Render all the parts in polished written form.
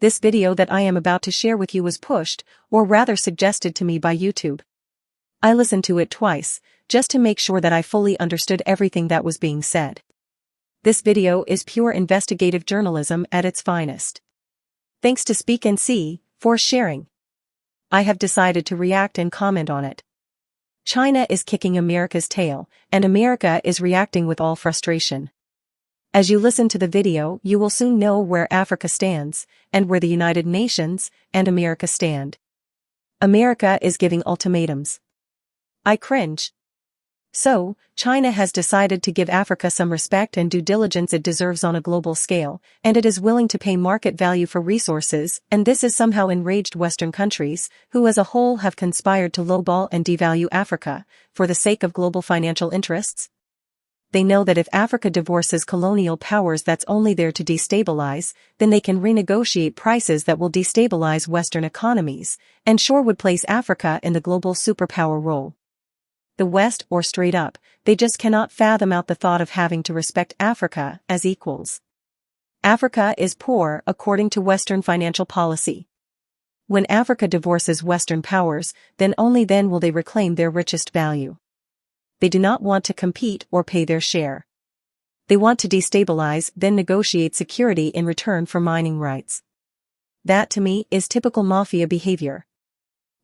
This video that I am about to share with you was pushed, or rather suggested to me by YouTube. I listened to it twice, just to make sure that I fully understood everything that was being said. This video is pure investigative journalism at its finest. Thanks to Speak and See for sharing. I have decided to react and comment on it. China is kicking America's tail, and America is reacting with all frustration. As you listen to the video, you will soon know where Africa stands, and where the United Nations and America stand. America is giving ultimatums. I cringe. So, China has decided to give Africa some respect and due diligence it deserves on a global scale, and it is willing to pay market value for resources, and this has somehow enraged Western countries, who as a whole have conspired to lowball and devalue Africa, for the sake of global financial interests. They know that if Africa divorces colonial powers that's only there to destabilize, then they can renegotiate prices that will destabilize Western economies, and sure would place Africa in the global superpower role. The West, or straight up, they just cannot fathom out the thought of having to respect Africa as equals. Africa is poor according to Western financial policy. When Africa divorces Western powers, then only then will they reclaim their richest value. They do not want to compete or pay their share. They want to destabilize, then negotiate security in return for mining rights. That to me is typical mafia behavior.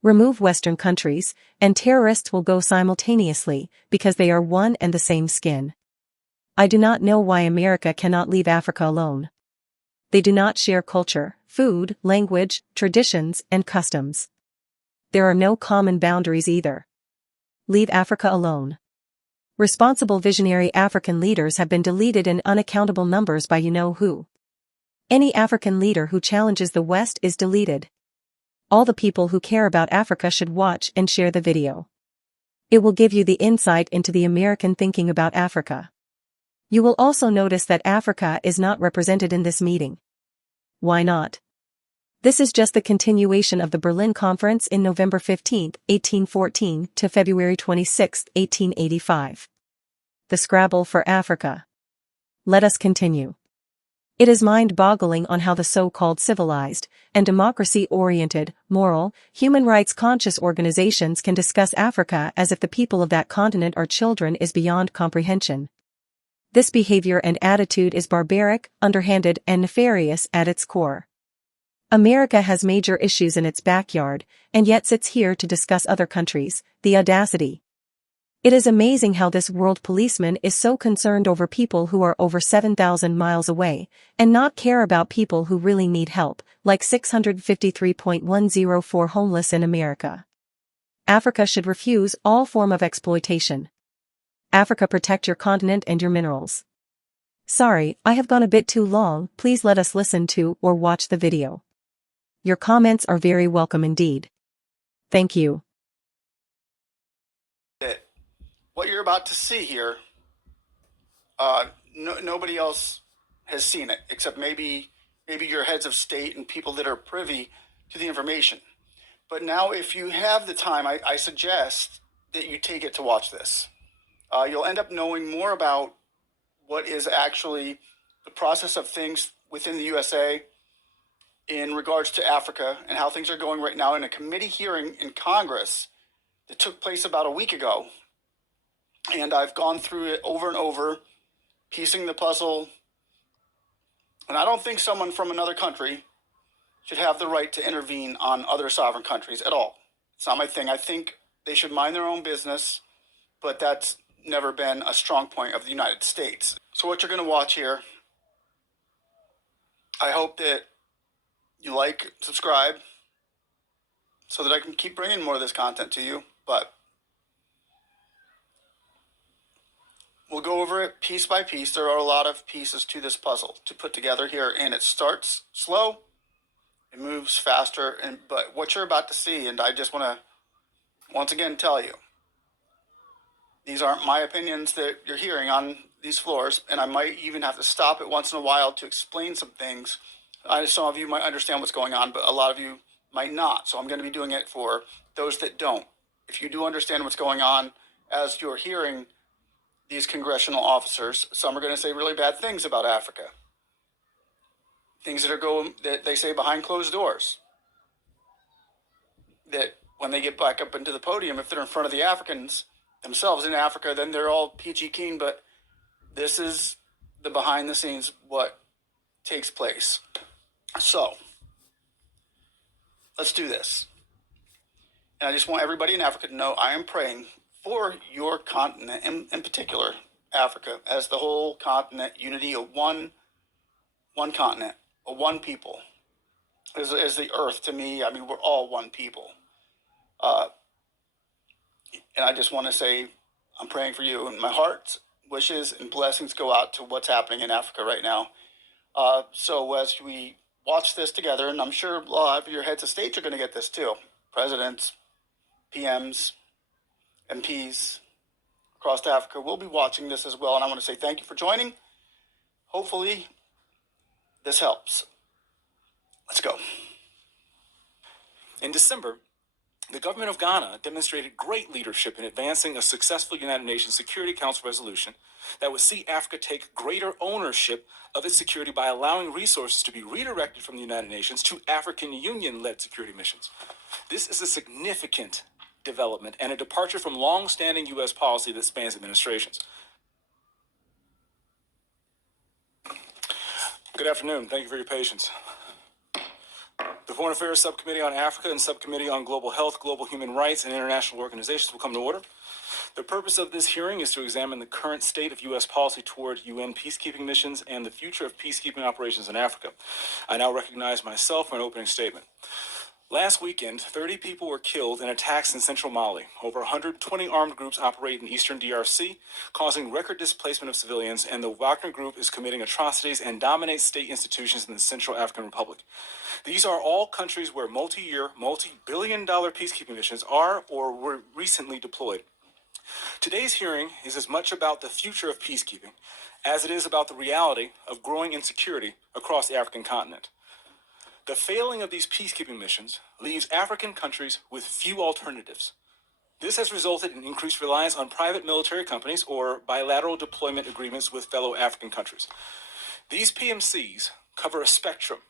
Remove Western countries, and terrorists will go simultaneously, because they are one and the same skin. I do not know why America cannot leave Africa alone. They do not share culture, food, language, traditions, and customs. There are no common boundaries either. Leave Africa alone. Responsible visionary African leaders have been deleted in unaccountable numbers by you-know-who. Any African leader who challenges the West is deleted. All the people who care about Africa should watch and share the video. It will give you the insight into the American thinking about Africa. You will also notice that Africa is not represented in this meeting. Why not? This is just the continuation of the Berlin Conference in November 15, 1814 to February 26, 1885. The Scrabble for Africa. Let us continue. It is mind-boggling on how the so-called civilized and democracy-oriented, moral, human rights-conscious organizations can discuss Africa as if the people of that continent are children is beyond comprehension. This behavior and attitude is barbaric, underhanded, and nefarious at its core. America has major issues in its backyard, and yet sits here to discuss other countries. The audacity. It is amazing how this world policeman is so concerned over people who are over 7,000 miles away, and not care about people who really need help, like 653.104 homeless in America. Africa should refuse all form of exploitation. Africa, protect your continent and your minerals. Sorry, I have gone a bit too long. Please let us listen to or watch the video. Your comments are very welcome indeed. Thank you. What you're about to see here, nobody else has seen it, except maybe your heads of state and people that are privy to the information. But now if you have the time, I suggest that you take it to watch this. You'll end up knowing more about what is actually the process of things within the USA in regards to Africa and how things are going right now in a committee hearing in Congress that took place about a week ago. And I've gone through it over and over, piecing the puzzle. And I don't think someone from another country should have the right to intervene on other sovereign countries at all. It's not my thing. I think they should mind their own business, but that's never been a strong point of the United States. So what you're going to watch here, I hope that you like, subscribe, so that I can keep bringing more of this content to you. But we'll go over it piece by piece. There are a lot of pieces to this puzzle to put together here, and it starts slow, it moves faster, but what you're about to see, and I just want to once again tell you, these aren't my opinions that you're hearing on these floors, and I might even have to stop it once in a while to explain some things. Some of you might understand what's going on, but a lot of you might not, so I'm going to be doing it for those that don't. If you do understand what's going on as you're hearing these congressional officers, some are going to say really bad things about Africa. things that are going, that they say behind closed doors. That when they get back up into the podium, if they're in front of the Africans themselves in Africa, then they're all peachy keen. But this is the behind the scenes, what takes place. So let's do this. And I just want everybody in Africa to know I am praying for your continent, in particular, Africa, as the whole continent, unity of one continent, a one people. As the earth to me, I mean, we're all one people. And I just want to say I'm praying for you, and my heart wishes and blessings go out to what's happening in Africa right now. So as we watch this together, and I'm sure a lot of your heads of states are going to get this too, presidents, PMs, MPs across Africa will be watching this as well. And I want to say thank you for joining. Hopefully this helps. Let's go. In December, the government of Ghana demonstrated great leadership in advancing a successful United Nations Security Council resolution that would see Africa take greater ownership of its security by allowing resources to be redirected from the United Nations to African Union-led security missions. This is a significant development and a departure from long-standing U.S. policy that spans administrations. Good afternoon. Thank you for your patience. The Foreign Affairs Subcommittee on Africa and Subcommittee on Global Health, Global Human Rights, and International Organizations will come to order. The purpose of this hearing is to examine the current state of U.S. policy toward UN peacekeeping missions and the future of peacekeeping operations in Africa. I now recognize myself for an opening statement. Last weekend, 30 people were killed in attacks in central Mali. Over 120 armed groups operate in eastern DRC, causing record displacement of civilians, and the Wagner Group is committing atrocities and dominates state institutions in the Central African Republic. These are all countries where multi-year, multi-billion-dollar peacekeeping missions are or were recently deployed. Today's hearing is as much about the future of peacekeeping as it is about the reality of growing insecurity across the African continent. The failing of these peacekeeping missions leaves African countries with few alternatives. This has resulted in increased reliance on private military companies or bilateral deployment agreements with fellow African countries. These PMCs cover a spectrum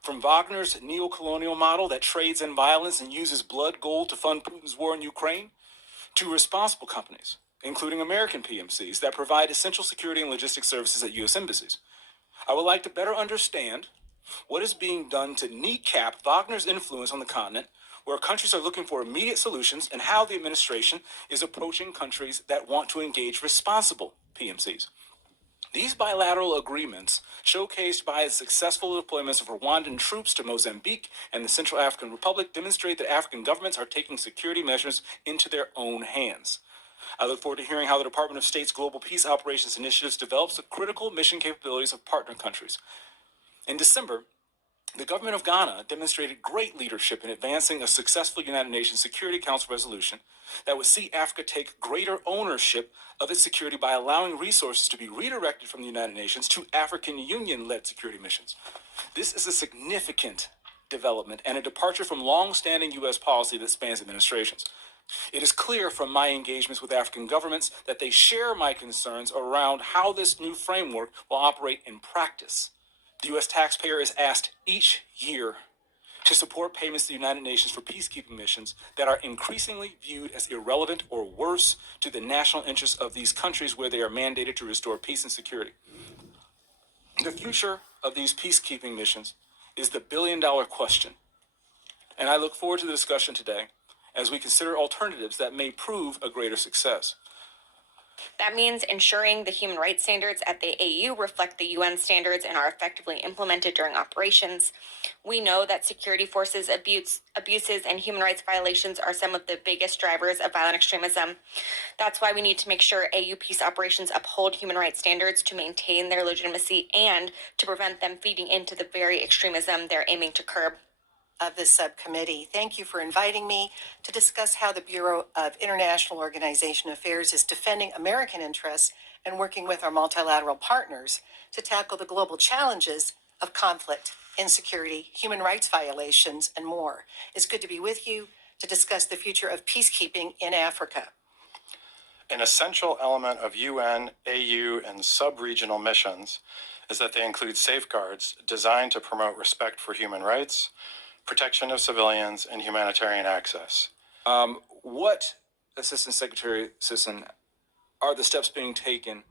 from Wagner's neo-colonial model that trades in violence and uses blood gold to fund Putin's war in Ukraine, to responsible companies, including American PMCs that provide essential security and logistics services at U.S. embassies. I would like to better understand what is being done to kneecap Wagner's influence on the continent, where countries are looking for immediate solutions, and how the administration is approaching countries that want to engage responsible PMCs. These bilateral agreements, showcased by the successful deployments of Rwandan troops to Mozambique and the Central African Republic, demonstrate that African governments are taking security measures into their own hands. I look forward to hearing how the Department of State's Global Peace Operations Initiatives develops the critical mission capabilities of partner countries. In December, the government of Ghana demonstrated great leadership in advancing a successful United Nations Security Council resolution that would see Africa take greater ownership of its security by allowing resources to be redirected from the United Nations to African Union-led security missions. This is a significant development and a departure from long-standing U.S. policy that spans administrations. It is clear from my engagements with African governments that they share my concerns around how this new framework will operate in practice. The U.S. taxpayer is asked each year to support payments to the United Nations for peacekeeping missions that are increasingly viewed as irrelevant or worse to the national interests of these countries where they are mandated to restore peace and security. The future of these peacekeeping missions is the billion-dollar question, and I look forward to the discussion today as we consider alternatives that may prove a greater success. That means ensuring the human rights standards at the AU reflect the UN standards and are effectively implemented during operations. We know that security forces abuses and human rights violations are some of the biggest drivers of violent extremism. That's why we need to make sure AU peace operations uphold human rights standards to maintain their legitimacy and to prevent them feeding into the very extremism they're aiming to curb. Of this subcommittee. Thank you for inviting me to discuss how the Bureau of International Organization Affairs is defending American interests and working with our multilateral partners to tackle the global challenges of conflict, insecurity, human rights violations, and more. It's good to be with you to discuss the future of peacekeeping in Africa. An essential element of UN, AU, and sub-regional missions is that they include safeguards designed to promote respect for human rights, protection of civilians, and humanitarian access. What, Assistant Secretary Sisson, are the steps being taken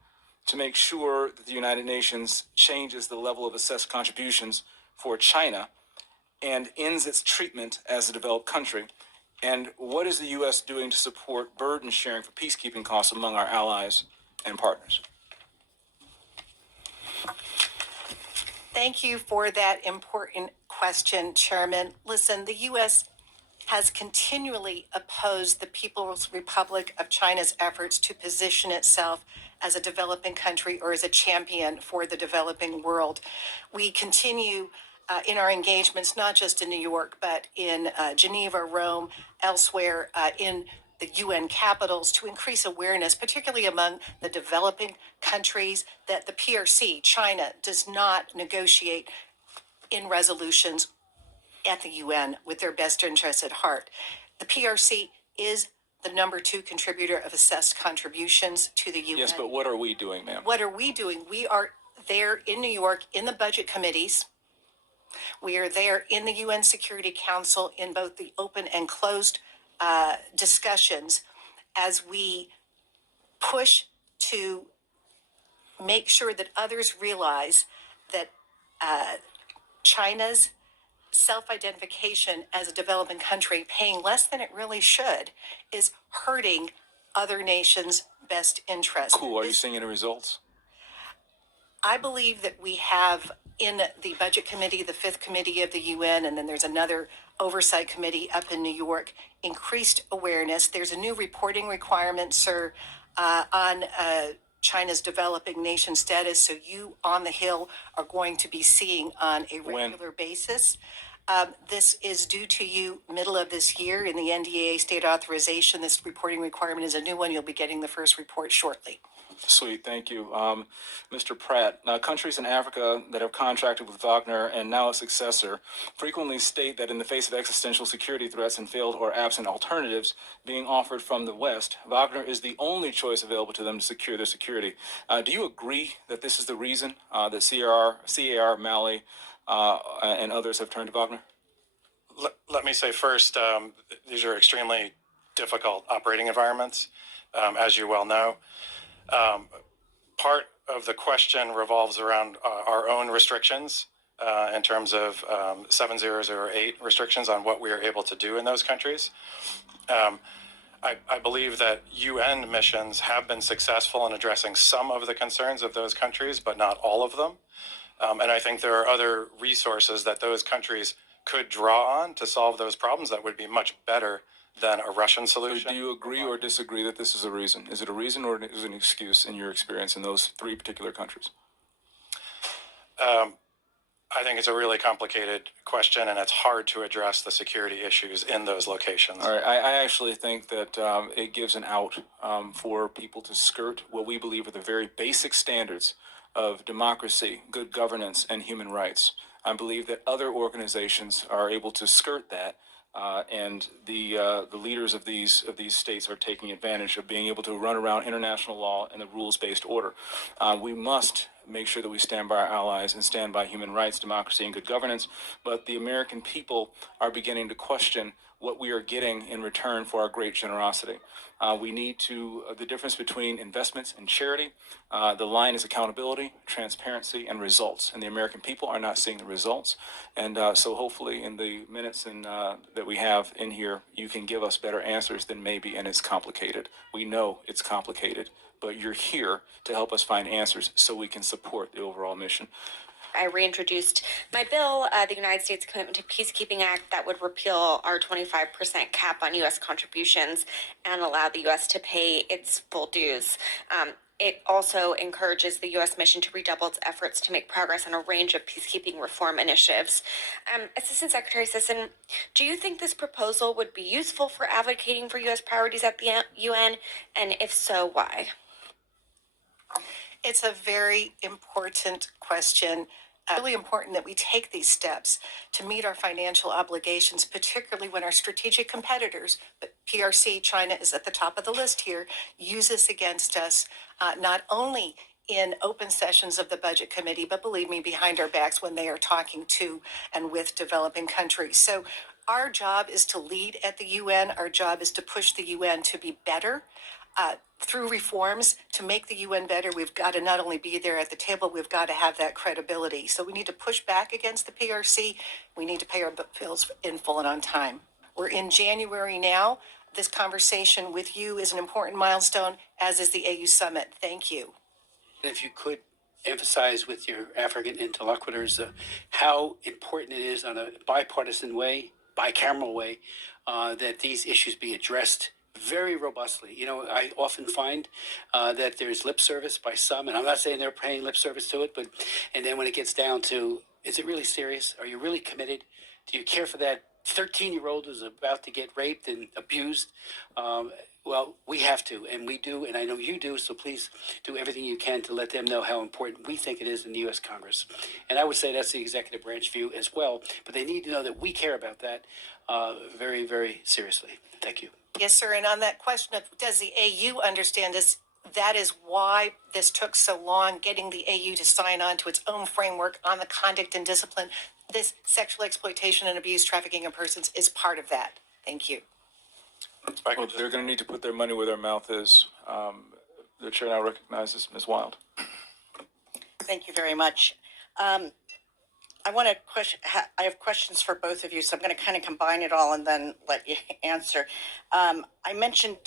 to make sure that the United Nations changes the level of assessed contributions for China and ends its treatment as a developed country? And what is the U.S. doing to support burden sharing for peacekeeping costs among our allies and partners? Thank you for that important question, Chairman. Listen, the U.S. has continually opposed the People's Republic of China's efforts to position itself as a developing country or as a champion for the developing world. We continue in our engagements, not just in New York, but in Geneva, Rome, elsewhere in the UN capitals, to increase awareness, particularly among the developing countries, that the PRC, China, does not negotiate in resolutions at the UN with their best interests at heart. The PRC is the number 2 contributor of assessed contributions to the UN. Yes, but what are we doing, ma'am? What are we doing? We are there in New York in the budget committees. We are there in the UN Security Council in both the open and closed discussions as we push to make sure that others realize that China's self-identification as a developing country, paying less than it really should, is hurting other nations' best interests. Cool. Are you seeing any results? I believe that we have in the budget committee, the 5th committee of the UN, and then there's another oversight committee up in New York, increased awareness. There's a new reporting requirement, sir, on China's developing nation status. So you on the Hill are going to be seeing on a regular basis. This is due to you middle of this year in the NDAA state authorization. This reporting requirement is a new one. You'll be getting the first report shortly. Sweet, thank you. Mr. Pratt, countries in Africa that have contracted with Wagner and now a successor frequently state that in the face of existential security threats and failed or absent alternatives being offered from the West, Wagner is the only choice available to them to secure their security. Do you agree that this is the reason that CAR, Mali, and others have turned to Wagner? Let me say first, these are extremely difficult operating environments, as you well know. Part of the question revolves around our own restrictions in terms of 7008 restrictions on what we are able to do in those countries. I believe that UN missions have been successful in addressing some of the concerns of those countries, but not all of them. And I think there are other resources that those countries could draw on to solve those problems that would be much better than a Russian solution. So do you agree or disagree that this is a reason? Is it a reason or is it an excuse in your experience in those 3 particular countries? I think it's a really complicated question, and it's hard to address the security issues in those locations. All right. I actually think that it gives an out for people to skirt what we believe are the very basic standards of democracy, good governance, and human rights. I believe that other organizations are able to skirt that. And the leaders of these states are taking advantage of being able to run around international law and the rules-based order. We must make sure that we stand by our allies and stand by human rights, democracy, and good governance. But the American people are beginning to question what we are getting in return for our great generosity. We need to, the difference between investments and charity, the line is accountability, transparency, and results. And the American people are not seeing the results. And so hopefully in the minutes that we have in here, you can give us better answers than maybe, and it's complicated. We know it's complicated, but you're here to help us find answers so we can support the overall mission. I reintroduced my bill, the United States Commitment to Peacekeeping Act, that would repeal our 25% cap on U.S. contributions and allow the U.S. to pay its full dues. It also encourages the U.S. mission to redouble its efforts to make progress on a range of peacekeeping reform initiatives. Assistant Secretary Sisson, do you think this proposal would be useful for advocating for U.S. priorities at the UN? And if so, why? It's a very important question. Really important that we take these steps to meet our financial obligations, particularly when our strategic competitors, but PRC, China is at the top of the list here, use this against us, not only in open sessions of the Budget Committee, but believe me, behind our backs when they are talking to and with developing countries. So our job is to lead at the UN. Our job is to push the UN to be better. Through reforms to make the UN better, we've got to not only be there at the table, we've got to have that credibility. So we need to push back against the PRC. We need to pay our bills in full and on time. We're in January now. This conversation with you is an important milestone, as is the AU Summit. Thank you. If you could emphasize with your African interlocutors how important it is on a bipartisan way, bicameral way, that these issues be addressed very robustly. You know, I often find that there's lip service by some, and I'm not saying they're paying lip service to it, but and then when it gets down to, is it really serious? Are you really committed? Do you care for that 13-year-old who's about to get raped and abused? Well, we have to, and we do, and I know you do, so please do everything you can to let them know how important we think it is in the U.S. Congress. And I would say that's the executive branch view as well, but they need to know that we care about that very, very seriously. Thank you. Yes, sir. And on that question of does the AU understand this, that is why this took so long, getting the AU to sign on to its own framework on the conduct and discipline. This sexual exploitation and abuse, trafficking of persons is part of that. Thank you. Well, they're going to need to put their money where their mouth is. The chair now recognizes Ms. Wild. Thank you very much. I want to question. I have questions for both of you, so I'm going to kind of combine it all and then let you answer. I mentioned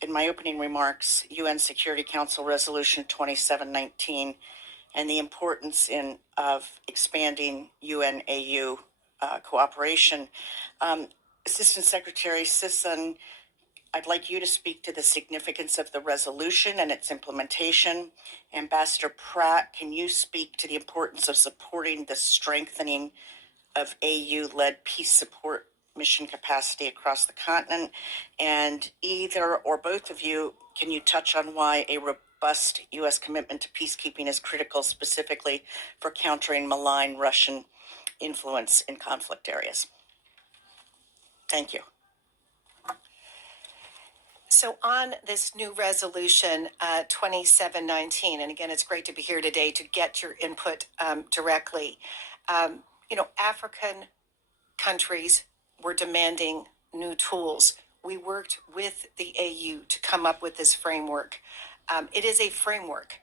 in my opening remarks UN Security Council Resolution 2719 and the importance of expanding UN-AU cooperation. Assistant Secretary Sisson, I'd like you to speak to the significance of the resolution and its implementation. Ambassador Pratt, can you speak to the importance of supporting the strengthening of AU-led peace support mission capacity across the continent? And either or both of you, can you touch on why a robust U.S. commitment to peacekeeping is critical, specifically for countering malign Russian influence in conflict areas? Thank you. So on this new resolution, 2719, and again, it's great to be here today to get your input directly. African countries were demanding new tools. We worked with the AU to come up with this framework. It is a framework.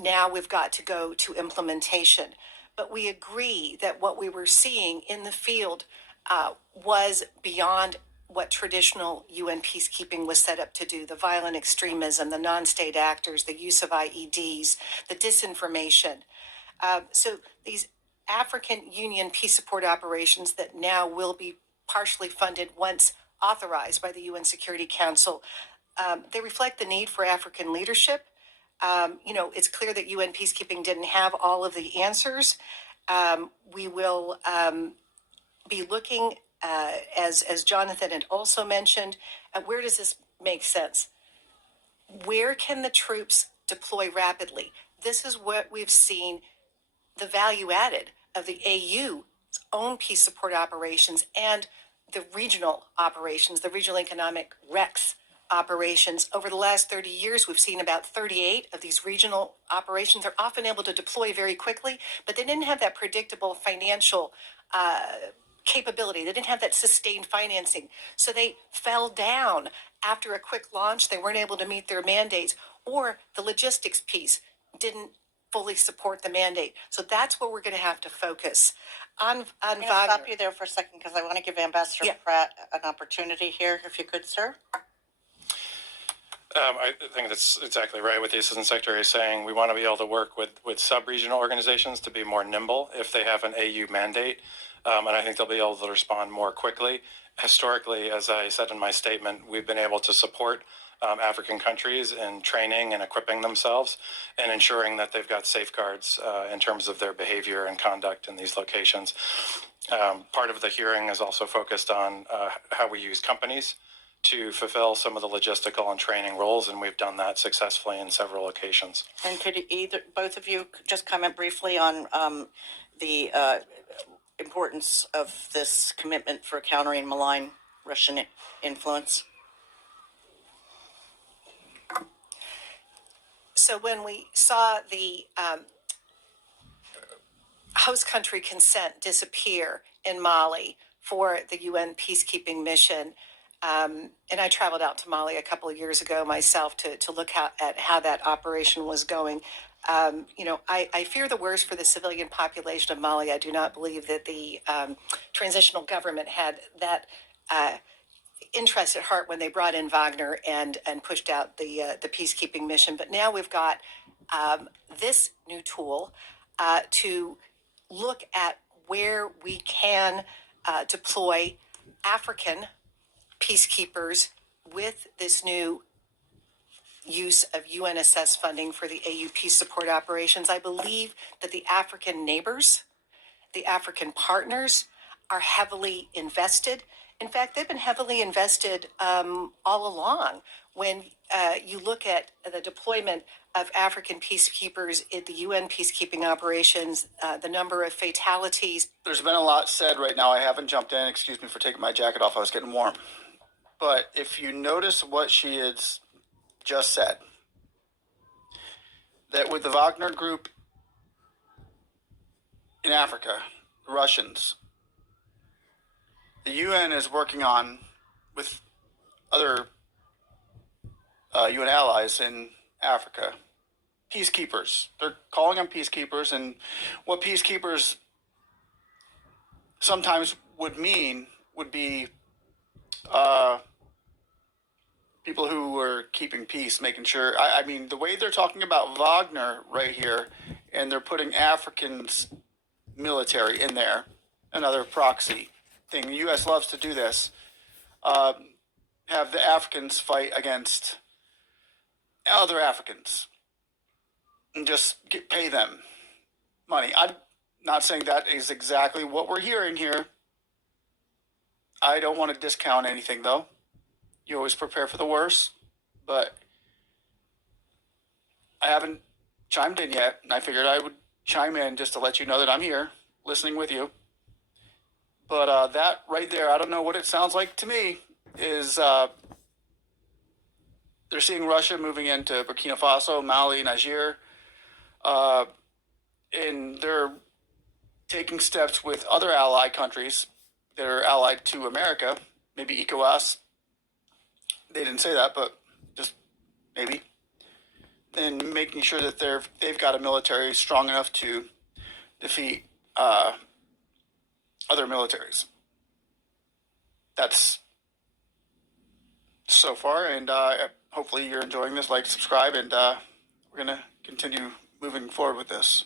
Now we've got to go to implementation. But we agree that what we were seeing in the field was beyond what traditional UN peacekeeping was set up to do. The violent extremism, the non-state actors, the use of IEDs, the disinformation. So these African Union peace support operations that now will be partially funded once authorized by the UN Security Council, they reflect the need for African leadership. It's clear that UN peacekeeping didn't have all of the answers. We will be looking, as Jonathan had also mentioned, at where does this make sense? Where can the troops deploy rapidly? This is what we've seen, the value added of the AU's own peace support operations and the regional operations, the regional economic REX operations. Over the last 30 years, we've seen about 38 of these regional operations. They're often able to deploy very quickly, but they didn't have that predictable financial capability. They didn't have that sustained financing. So they fell down after a quick launch. They weren't able to meet their mandates, or the logistics piece didn't fully support the mandate. So that's where we're going to have to focus. On I'm going to stop you there for a second because I want to give Ambassador Pratt an opportunity here, if you could, sir. I think that's exactly right what the Assistant Secretary is saying. We want to be able to work with sub-regional organizations to be more nimble if they have an AU mandate. And I think they'll be able to respond more quickly. Historically, as I said in my statement, we've been able to support African countries in training and equipping themselves and ensuring that they've got safeguards in terms of their behavior and conduct in these locations. Part of the hearing is also focused on how we use companies to fulfill some of the logistical and training roles, and we've done that successfully in several locations. And could both of you just comment briefly on the importance of this commitment for countering malign Russian influence? So when we saw the host country consent disappear in Mali for the UN peacekeeping mission, and I traveled out to Mali a couple of years ago myself to look at how that operation was going. I fear the worst for the civilian population of Mali. I do not believe that the transitional government had that interest at heart when they brought in Wagner and pushed out the peacekeeping mission. But now we've got this new tool to look at where we can deploy African peacekeepers with this new use of UN assessed funding for the AU peace support operations. I believe that the African neighbors, the African partners are heavily invested. In fact, they've been heavily invested all along. When you look at the deployment of African peacekeepers in the UN peacekeeping operations, the number of fatalities. There's been a lot said right now. I haven't jumped in. Excuse me for taking my jacket off. I was getting warm. But if you notice what she has just said, that with the Wagner group in Africa, the Russians, the UN is working on, with other UN allies in Africa, peacekeepers. They're calling them peacekeepers, and what peacekeepers sometimes would mean would be people who were keeping peace, making sure. I mean, the way they're talking about Wagner right here, and they're putting Africans military in there, another proxy thing. The U.S. loves to do this. Have the Africans fight against other Africans and just pay them money. I'm not saying that is exactly what we're hearing here. I don't want to discount anything, though. You always prepare for the worst, but I haven't chimed in yet, and I figured I would chime in just to let you know that I'm here, listening with you. But that right there, I don't know what it sounds like to me, is they're seeing Russia moving into Burkina Faso, Mali, Niger, and they're taking steps with other ally countries that are allied to America, maybe ECOWAS. They didn't say that, but just maybe. And making sure that they've got a military strong enough to defeat other militaries. That's so far, and hopefully you're enjoying this. Like, subscribe, and we're going to continue moving forward with this.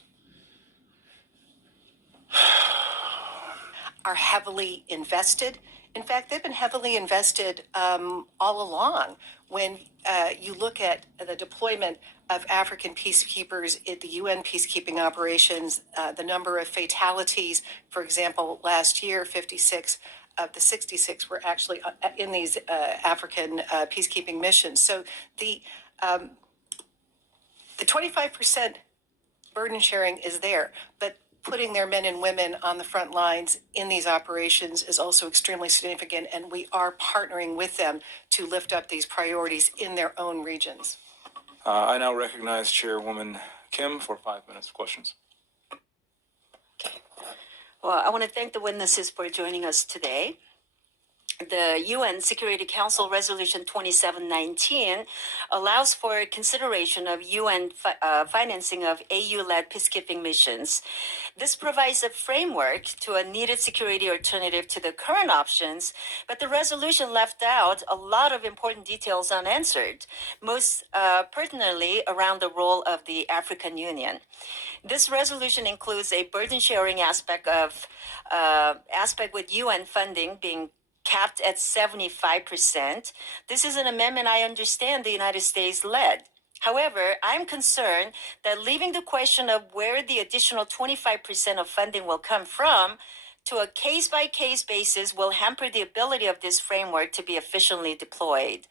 Are heavily invested. In fact, they've been heavily invested all along. When you look at the deployment of African peacekeepers in the UN peacekeeping operations, the number of fatalities, for example, last year, 56 of the 66 were actually in these African peacekeeping missions. So the 25% burden sharing is there, but putting their men and women on the front lines in these operations is also extremely significant, and we are partnering with them to lift up these priorities in their own regions. I now recognize Chairwoman Kim for 5 minutes of questions. Well, I want to thank the witnesses for joining us today. The UN Security Council Resolution 2719 allows for consideration of UN financing of AU-led peacekeeping missions. This provides a framework to a needed security alternative to the current options, but the resolution left out a lot of important details unanswered, most pertinently around the role of the African Union. This resolution includes a burden-sharing aspect with UN funding being capped at 75%. This is an amendment I understand the United States led. However, I'm concerned that leaving the question of where the additional 25% of funding will come from to a case-by-case basis will hamper the ability of this framework to be efficiently deployed.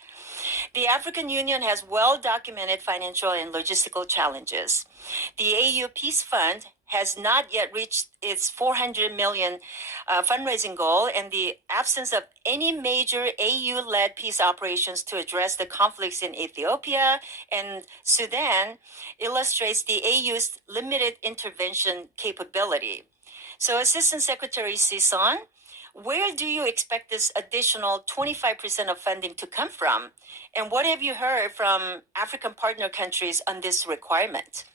The African Union has well-documented financial and logistical challenges. The AU Peace Fund has not yet reached its 400 million fundraising goal, and the absence of any major AU-led peace operations to address the conflicts in Ethiopia and Sudan illustrates the AU's limited intervention capability. So, Assistant Secretary Sison, where do you expect this additional 25% of funding to come from? And what have you heard from African partner countries on this requirement?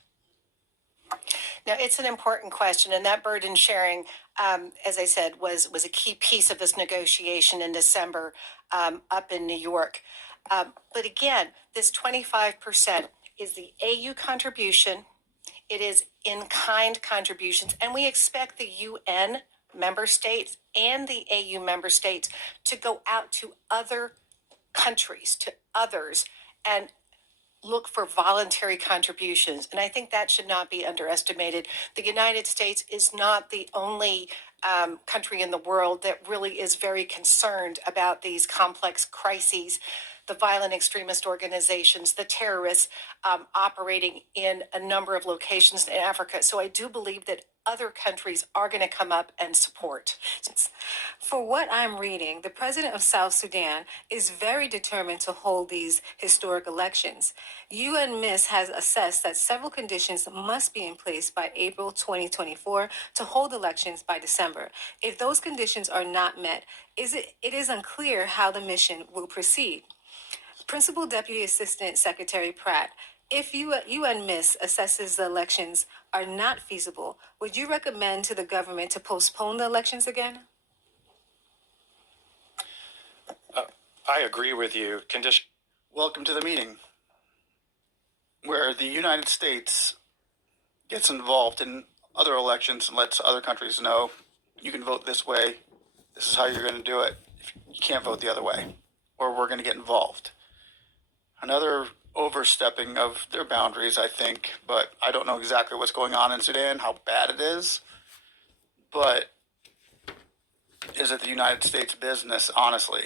Now, it's an important question, and that burden sharing, as I said, was a key piece of this negotiation in December up in New York. But again, this 25% is the AU contribution. It is in-kind contributions, and we expect the UN member states and the AU member states to go out to other countries, to others, and look for voluntary contributions. And I think that should not be underestimated. The United States is not the only country in the world that really is very concerned about these complex crises, the violent extremist organizations, the terrorists operating in a number of locations in Africa. So I do believe that other countries are going to come up and support. For what I'm reading, the president of South Sudan is very determined to hold these historic elections. UNMISS has assessed that several conditions must be in place by April 2024 to hold elections by December. If those conditions are not met, it is unclear how the mission will proceed. Principal Deputy Assistant Secretary Pratt, if UNMISS assesses the elections are not feasible, would you recommend to the government to postpone the elections again? I agree with you. Welcome to the meeting where the United States gets involved in other elections and lets other countries know you can vote this way. This is how you're going to do it. You can't vote the other way, or we're going to get involved. Another overstepping of their boundaries, I think, but I don't know exactly what's going on in Sudan, how bad it is. But is it the United States business, honestly?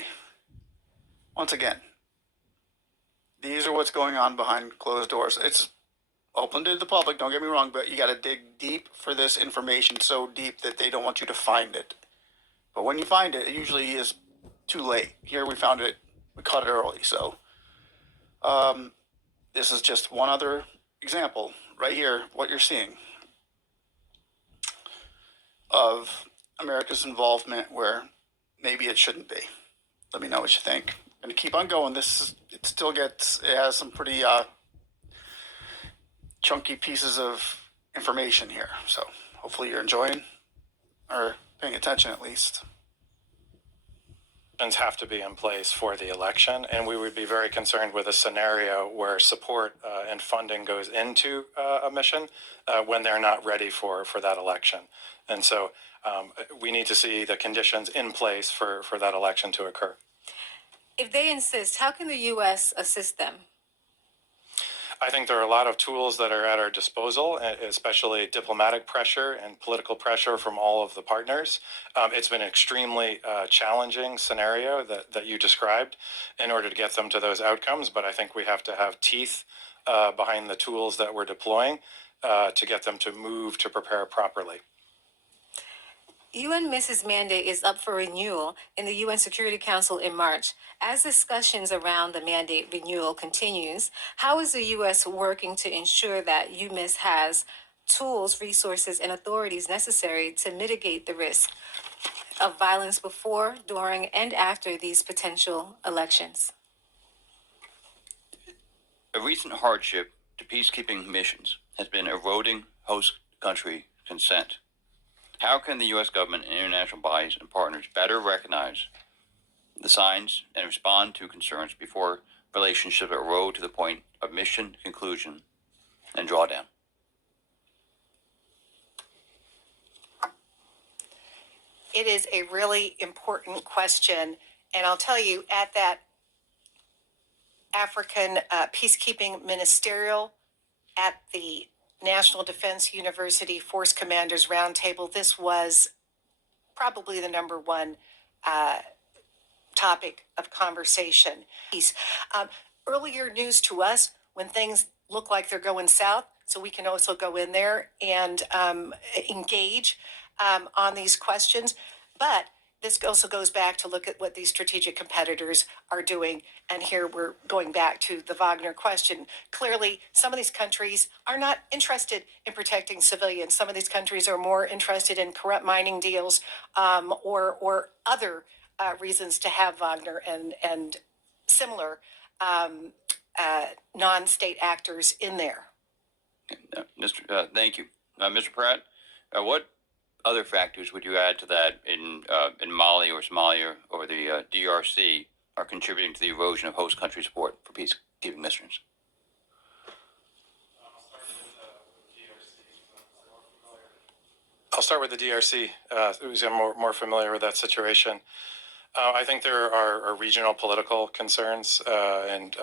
Once again, these are what's going on behind closed doors. It's open to the public, don't get me wrong, but you got to dig deep for this information, so deep that they don't want you to find it. But when you find it, it usually is too late. Here we found it, we caught it early, so this is just one other example right here, what you're seeing of America's involvement where maybe it shouldn't be. Let me know what you think. I'm going to keep on going. It has some pretty chunky pieces of information here. So hopefully you're enjoying or paying attention at least. Have to be in place for the election, and we would be very concerned with a scenario where support and funding goes into a mission when they're not ready for that election. And so we need to see the conditions in place for that election to occur. If they insist, how can the U.S. assist them? I think there are a lot of tools that are at our disposal, especially diplomatic pressure and political pressure from all of the partners. It's been an extremely challenging scenario that you described in order to get them to those outcomes, but I think we have to have teeth behind the tools that we're deploying to get them to move to prepare properly. UNMISS's mandate is up for renewal in the UN Security Council in March. As discussions around the mandate renewal continues, how is the U.S. working to ensure that UNMISS has tools, resources, and authorities necessary to mitigate the risk of violence before, during, and after these potential elections? A recent hardship to peacekeeping missions has been eroding host country consent. How can the U.S. government and international bodies and partners better recognize the signs and respond to concerns before relationships erode to the point of mission conclusion and drawdown? It is a really important question, and I'll tell you, at that African peacekeeping ministerial at the National Defense University Force Commanders Roundtable, this was probably the number one topic of conversation. Earlier news to us, when things look like they're going south, so we can also go in there and engage on these questions. But this also goes back to look at what these strategic competitors are doing. And here we're going back to the Wagner question. Clearly, some of these countries are not interested in protecting civilians. Some of these countries are more interested in corrupt mining deals or other reasons to have Wagner and similar non-state actors in there. Thank you, Mr. Pratt. What other factors would you add to that in Mali or Somalia or the DRC are contributing to the erosion of host country support for peacekeeping missions? I'll start with the DRC. Because I'm more familiar with that situation. I think there are regional political concerns and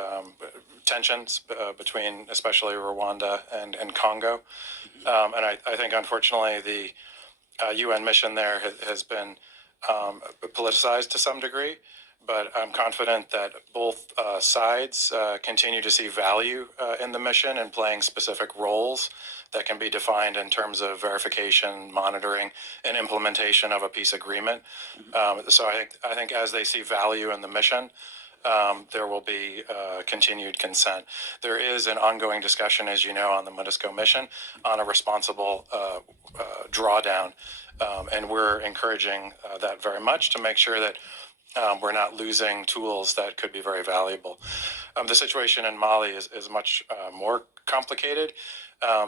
tensions between especially Rwanda and Congo. And I think, unfortunately, the UN mission there has been politicized to some degree. But I'm confident that both sides continue to see value in the mission and playing specific roles that can be defined in terms of verification, monitoring, and implementation of a peace agreement. So I think as they see value in the mission, there will be continued consent. There is an ongoing discussion, as you know, on the MONUSCO mission on a responsible drawdown. And we're encouraging that very much to make sure that we're not losing tools that could be very valuable. The situation in Mali is much more complicated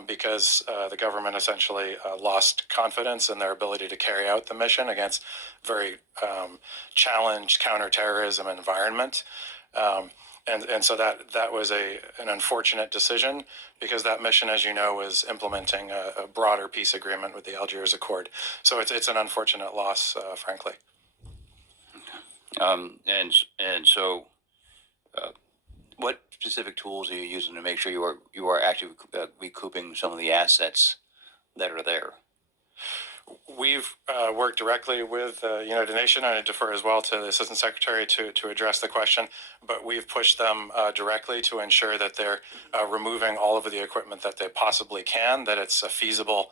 because the government essentially lost confidence in their ability to carry out the mission against very challenged counterterrorism environment. And so that was an unfortunate decision because that mission, as you know, was implementing a broader peace agreement with the Algiers Accord. So it's an unfortunate loss, frankly. And so, what specific tools are you using to make sure you are actually recouping some of the assets that are there? We've worked directly with the United Nations, and I defer as well to the Assistant Secretary to address the question, but we've pushed them directly to ensure that they're removing all of the equipment that they possibly can, that it's feasible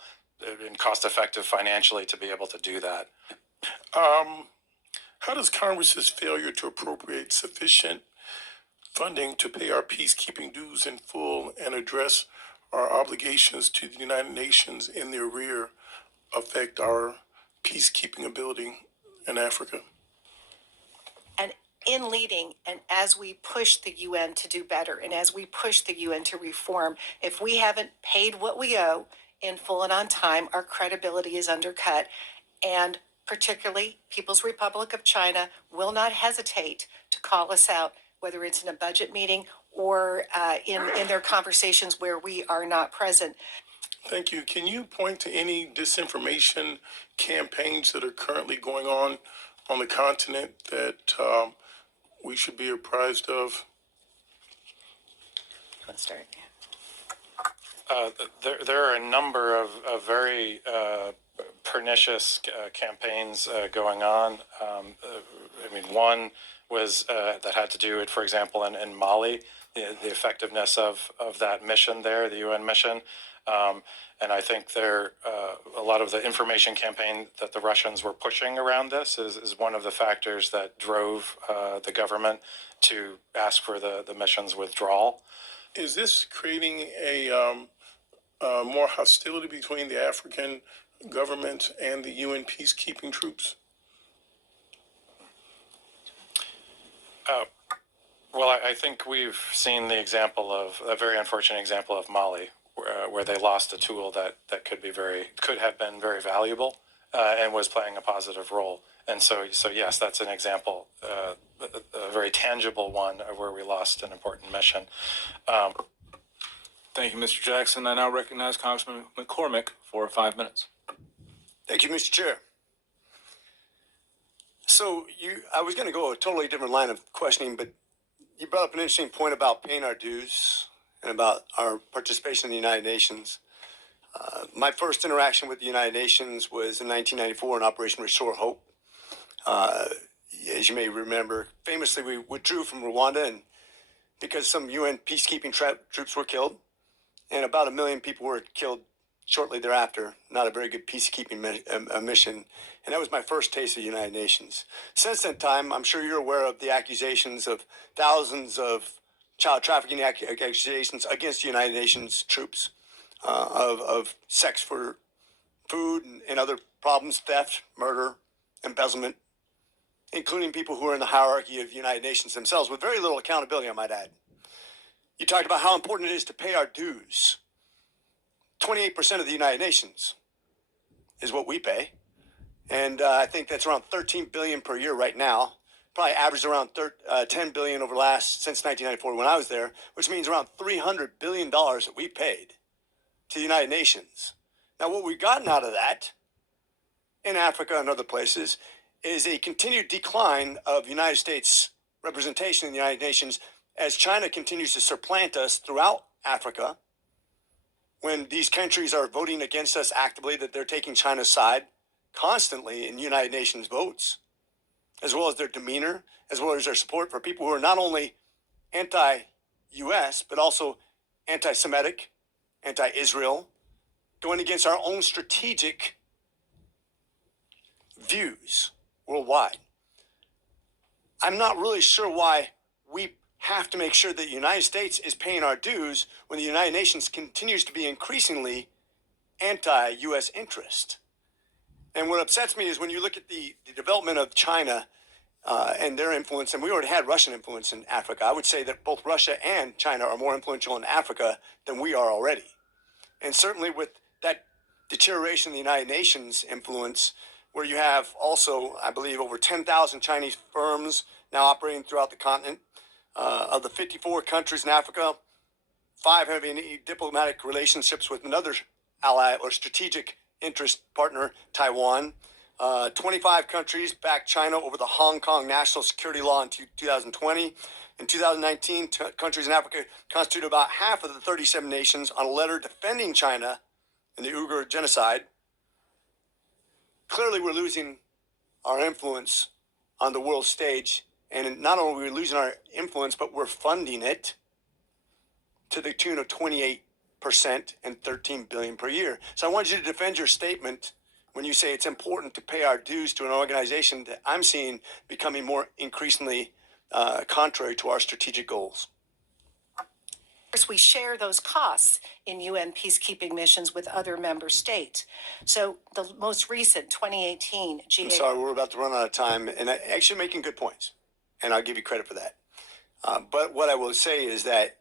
and cost-effective financially to be able to do that. How does Congress's failure to appropriate sufficient funding to pay our peacekeeping dues in full and address our obligations to the United Nations in the arrear affect our peacekeeping ability in Africa? And in leading, and as we push the UN to do better, and as we push the UN to reform, if we haven't paid what we owe in full and on time, our credibility is undercut. And particularly, People's Republic of China will not hesitate to call us out, whether it's in a budget meeting or in their conversations where we are not present. Thank you. Can you point to any disinformation campaigns that are currently going on the continent that we should be apprised of? Let's start. There are a number of very pernicious campaigns going on. One was that had to do with, for example, in Mali, the effectiveness of that mission there, the UN mission. And I think a lot of the information campaign that the Russians were pushing around this is one of the factors that drove the government to ask for the mission's withdrawal. Is this creating a more hostility between the African government and the UN peacekeeping troops? Well, I think we've seen the example of a very unfortunate example of Mali, where they lost a tool that could have been very valuable and was playing a positive role. And so yes, that's an example, a very tangible one of where we lost an important mission. Thank you, Mr. Jackson. I now recognize Congressman McCormick for 5 minutes. Thank you, Mr. Chair. So I was going to go a totally different line of questioning, but you brought up an interesting point about paying our dues and about our participation in the United Nations. My first interaction with the United Nations was in 1994 in Operation Restore Hope. As you may remember, famously we withdrew from Rwanda and because some UN peacekeeping troops were killed. and about 1 million people were killed shortly thereafter. Not a very good peacekeeping mission. And that was my first taste of the United Nations. Since that time, I'm sure you're aware of the accusations of thousands of child trafficking accusations against the United Nations troops, of sex for food and other problems, theft, murder, embezzlement, including people who are in the hierarchy of the United Nations themselves with very little accountability, I might add. You talked about how important it is to pay our dues. 28% of the United Nations is what we pay. And I think that's around $13 billion per year right now. Probably averaged around $10 billion since 1994 when I was there, which means around $300 billion that we paid to the United Nations. Now, what we've gotten out of that in Africa and other places is a continued decline of United States representation in the United Nations as China continues to supplant us throughout Africa. When these countries are voting against us actively, that they're taking China's side constantly in United Nations votes, as well as their demeanor, as well as their support for people who are not only anti-U.S., but also anti-Semitic, anti-Israel, going against our own strategic views worldwide. I'm not really sure why we have to make sure that the United States is paying our dues when the United Nations continues to be increasingly anti-U.S. interest. And what upsets me is when you look at the development of China and their influence, and we already had Russian influence in Africa. I would say that both Russia and China are more influential in Africa than we are already. And certainly with that deterioration in the United Nations influence, where you have also, I believe, over 10,000 Chinese firms now operating throughout the continent. Of the 54 countries in Africa, 5 have any diplomatic relationships with another ally or strategic interest partner, Taiwan. 25 countries backed China over the Hong Kong National Security Law in 2020. In 2019, countries in Africa constituted about half of the 37 nations on a letter defending China in the Uyghur genocide. Clearly, we're losing our influence on the world stage. And not only are we losing our influence, but we're funding it to the tune of 28% and $13 billion per year. So I want you to defend your statement when you say it's important to pay our dues to an organization that I'm seeing becoming more increasingly contrary to our strategic goals. Of course, we share those costs in UN peacekeeping missions with other member states. So the most recent 2018 GA. I'm sorry, we're about to run out of time, and actually making good points, and I'll give you credit for that. But what I will say is that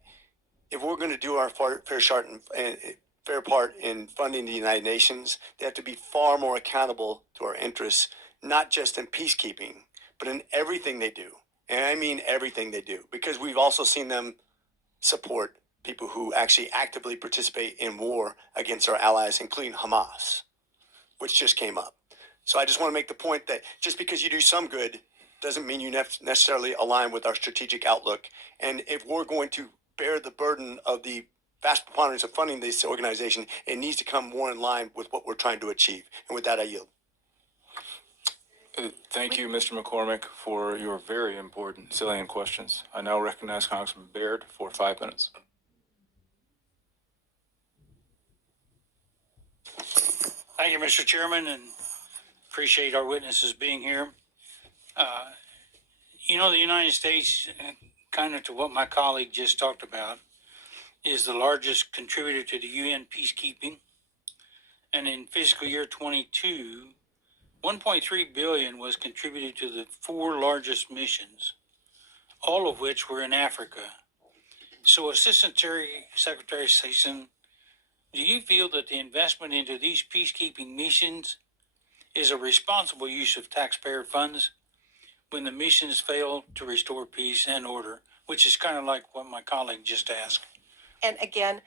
if we're going to do our fair part in funding the United Nations, they have to be far more accountable to our interests, not just in peacekeeping, but in everything they do. And I mean everything they do, because we've also seen them support people who actually actively participate in war against our allies, including Hamas, which just came up. So I just want to make the point that just because you do some good doesn't mean you necessarily align with our strategic outlook. And if we're going to bear the burden of the vast preponderance of funding this organization, it needs to come more in line with what we're trying to achieve. And with that, I yield. Thank you, Mr. McCormick, for your very important, salient questions. I now recognize Congressman Baird for 5 minutes. Thank you, Mr. Chairman, and appreciate our witnesses being here. The United States, kind of to what my colleague just talked about, is the largest contributor to the UN peacekeeping. And in fiscal year 22, $1.3 billion was contributed to the 4 largest missions, all of which were in Africa. So, Assistant Secretary Sisson, do you feel that the investment into these peacekeeping missions is a responsible use of taxpayer funds when the missions fail to restore peace and order, which is kind of like what my colleague just asked? And again,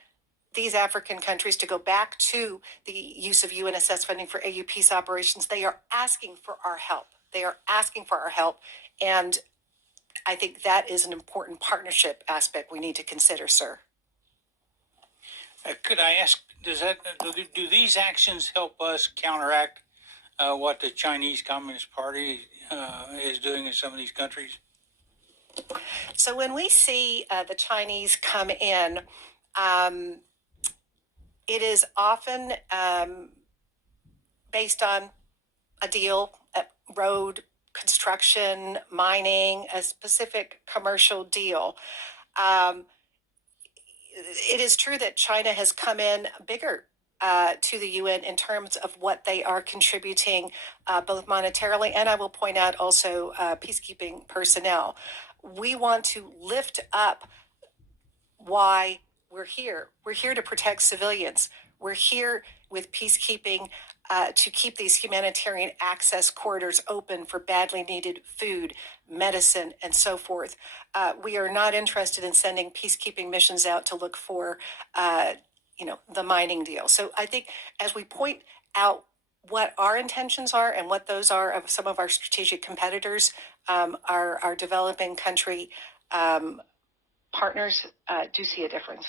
these African countries, to go back to the use of UNSS funding for AU peace operations, they are asking for our help. They are asking for our help. And I think that is an important partnership aspect we need to consider, sir. Could I ask, do these actions help us counteract what the Chinese Communist Party is doing in some of these countries? So when we see the Chinese come in, It is often based on a deal, a road construction, mining, a specific commercial deal. It is true that China has come in bigger to the UN in terms of what they are contributing, both monetarily and I will point out also peacekeeping personnel. We want to lift up why we're here. We're here to protect civilians. We're here with peacekeeping to keep these humanitarian access corridors open for badly needed food, medicine, and so forth. We are not interested in sending peacekeeping missions out to look for, the mining deal. So I think as we point out what our intentions are and what those are of some of our strategic competitors, our developing country partners do see a difference.